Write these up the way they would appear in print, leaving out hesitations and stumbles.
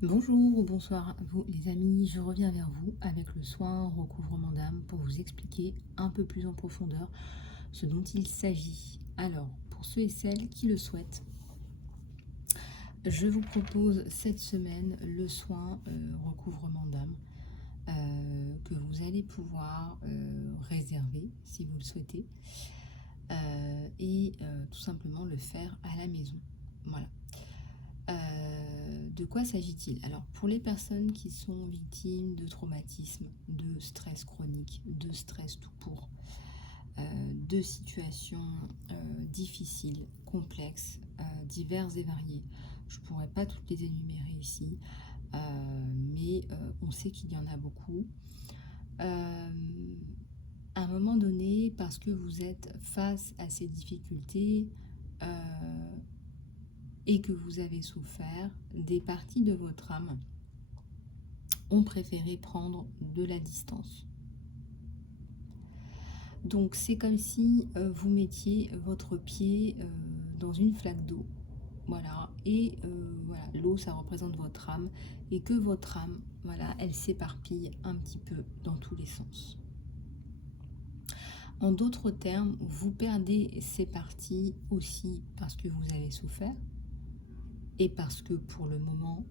Bonjour ou bonsoir à vous les amis, je reviens vers vous avec le soin recouvrement d'âme pour vous expliquer un peu plus en profondeur ce dont il s'agit. Alors, pour ceux et celles qui le souhaitent, je vous propose cette semaine le soin recouvrement d'âme que vous allez pouvoir réserver si vous le souhaitez et tout simplement le faire à la maison. Voilà. De quoi s'agit-il? Alors, pour les personnes qui sont victimes de traumatismes, de stress chronique, de stress tout court, de situations difficiles, complexes, diverses et variées, je ne pourrais pas toutes les énumérer ici, mais on sait qu'il y en a beaucoup. À un moment donné, parce que vous êtes face à ces difficultés, et que vous avez souffert, des parties de votre âme ont préféré prendre de la distance. Donc c'est comme si vous mettiez votre pied dans une flaque d'eau, voilà, et voilà, l'eau ça représente votre âme, et que votre âme, voilà, elle s'éparpille un petit peu dans tous les sens. En d'autres termes, vous perdez ces parties aussi parce que vous avez souffert, et parce que pour le moment,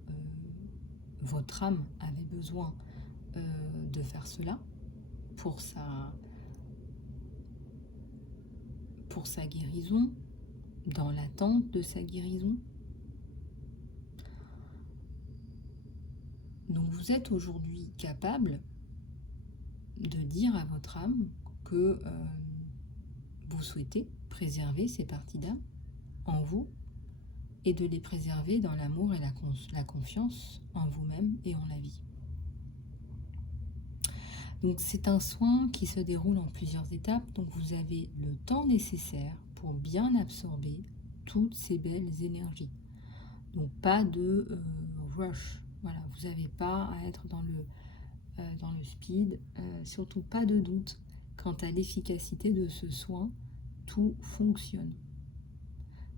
votre âme avait besoin de faire cela pour sa guérison, dans l'attente de sa guérison. Donc vous êtes aujourd'hui capable de dire à votre âme que vous souhaitez préserver ces parties d'âme en vous et de les préserver dans l'amour et la confiance en vous-même et en la vie. Donc c'est un soin qui se déroule en plusieurs étapes, donc vous avez le temps nécessaire pour bien absorber toutes ces belles énergies. Donc pas de rush, voilà, vous n'avez pas à être dans le speed, surtout pas de doute quant à l'efficacité de ce soin, tout fonctionne.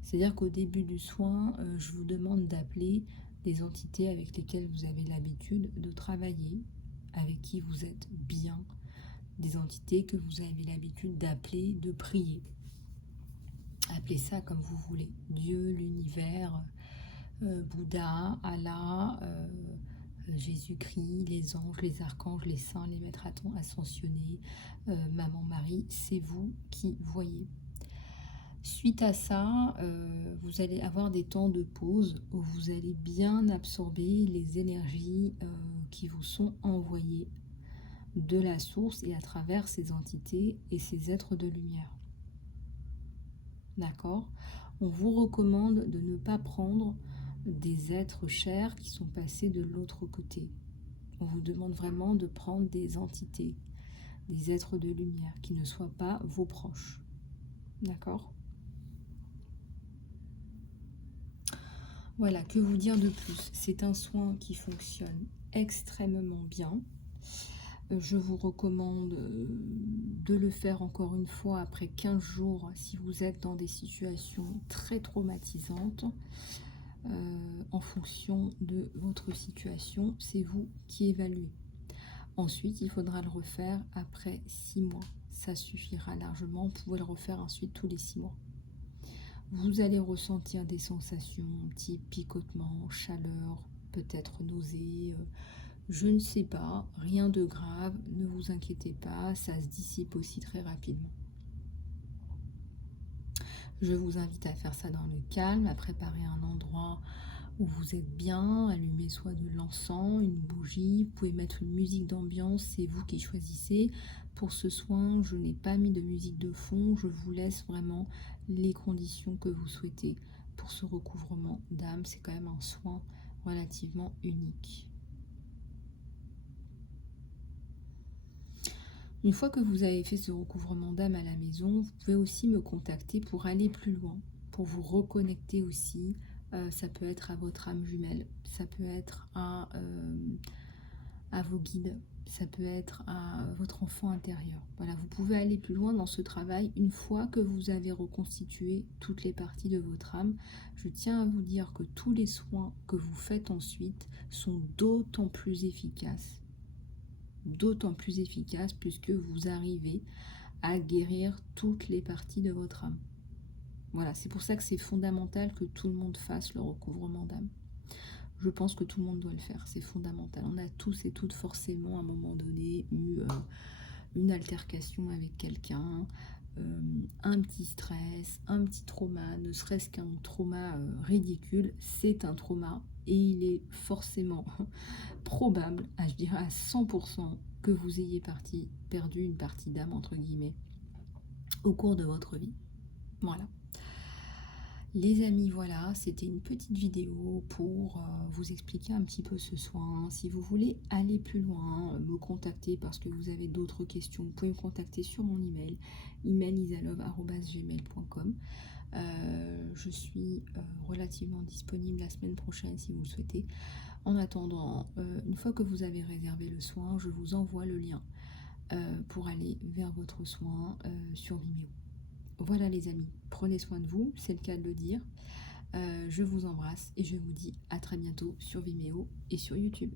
C'est-à-dire qu'au début du soin, je vous demande d'appeler des entités avec lesquelles vous avez l'habitude de travailler, avec qui vous êtes bien, des entités que vous avez l'habitude d'appeler, de prier. Appelez ça comme vous voulez, Dieu, l'univers, Bouddha, Allah, Jésus-Christ, les anges, les archanges, les saints, les maîtres ascensionnés, Maman Marie, c'est vous qui voyez. Suite à ça, vous allez avoir des temps de pause où vous allez bien absorber les énergies qui vous sont envoyées de la source et à travers ces entités et ces êtres de lumière. D'accord? On vous recommande de ne pas prendre des êtres chers qui sont passés de l'autre côté. On vous demande vraiment de prendre des entités, des êtres de lumière qui ne soient pas vos proches. D'accord? Voilà, que vous dire de plus? C'est un soin qui fonctionne extrêmement bien. Je vous recommande de le faire encore une fois après 15 jours si vous êtes dans des situations très traumatisantes. En fonction de votre situation, c'est vous qui évaluez. Ensuite, il faudra le refaire après 6 mois. Ça suffira largement. Vous pouvez le refaire ensuite tous les 6 mois. Vous allez ressentir des sensations type picotement, chaleur, peut-être nausée, je ne sais pas, rien de grave, ne vous inquiétez pas, ça se dissipe aussi très rapidement. Je vous invite à faire ça dans le calme, à préparer un endroit où vous êtes bien, allumer soit de l'encens, une bougie, vous pouvez mettre une musique d'ambiance, c'est vous qui choisissez. Pour ce soin, je n'ai pas mis de musique de fond, je vous laisse vraiment les conditions que vous souhaitez pour ce recouvrement d'âme. C'est quand même un soin relativement unique. Une fois que vous avez fait ce recouvrement d'âme à la maison, vous pouvez aussi me contacter pour aller plus loin, pour vous reconnecter aussi. Ça peut être à votre âme jumelle, ça peut être à à vos guides, ça peut être à votre enfant intérieur. Voilà, vous pouvez aller plus loin dans ce travail une fois que vous avez reconstitué toutes les parties de votre âme. Je tiens à vous dire que tous les soins que vous faites ensuite sont d'autant plus efficaces puisque vous arrivez à guérir toutes les parties de votre âme. Voilà, c'est pour ça que c'est fondamental que tout le monde fasse le recouvrement d'âme. Je pense que tout le monde doit le faire, c'est fondamental. On a tous et toutes forcément à un moment donné eu une altercation avec quelqu'un, un petit stress, un petit trauma, ne serait-ce qu'un trauma ridicule, c'est un trauma et il est forcément probable, je dirais à 100%, que vous ayez perdu une partie d'âme, entre guillemets, au cours de votre vie. Voilà. Les amis, voilà, c'était une petite vidéo pour vous expliquer un petit peu ce soin. Si vous voulez aller plus loin, me contacter parce que vous avez d'autres questions, vous pouvez me contacter sur mon email, emailisalove@gmail.com. Je suis relativement disponible la semaine prochaine si vous le souhaitez. En attendant, une fois que vous avez réservé le soin, je vous envoie le lien pour aller vers votre soin sur Vimeo. Voilà les amis, prenez soin de vous, c'est le cas de le dire. Je vous embrasse et je vous dis à très bientôt sur Vimeo et sur YouTube.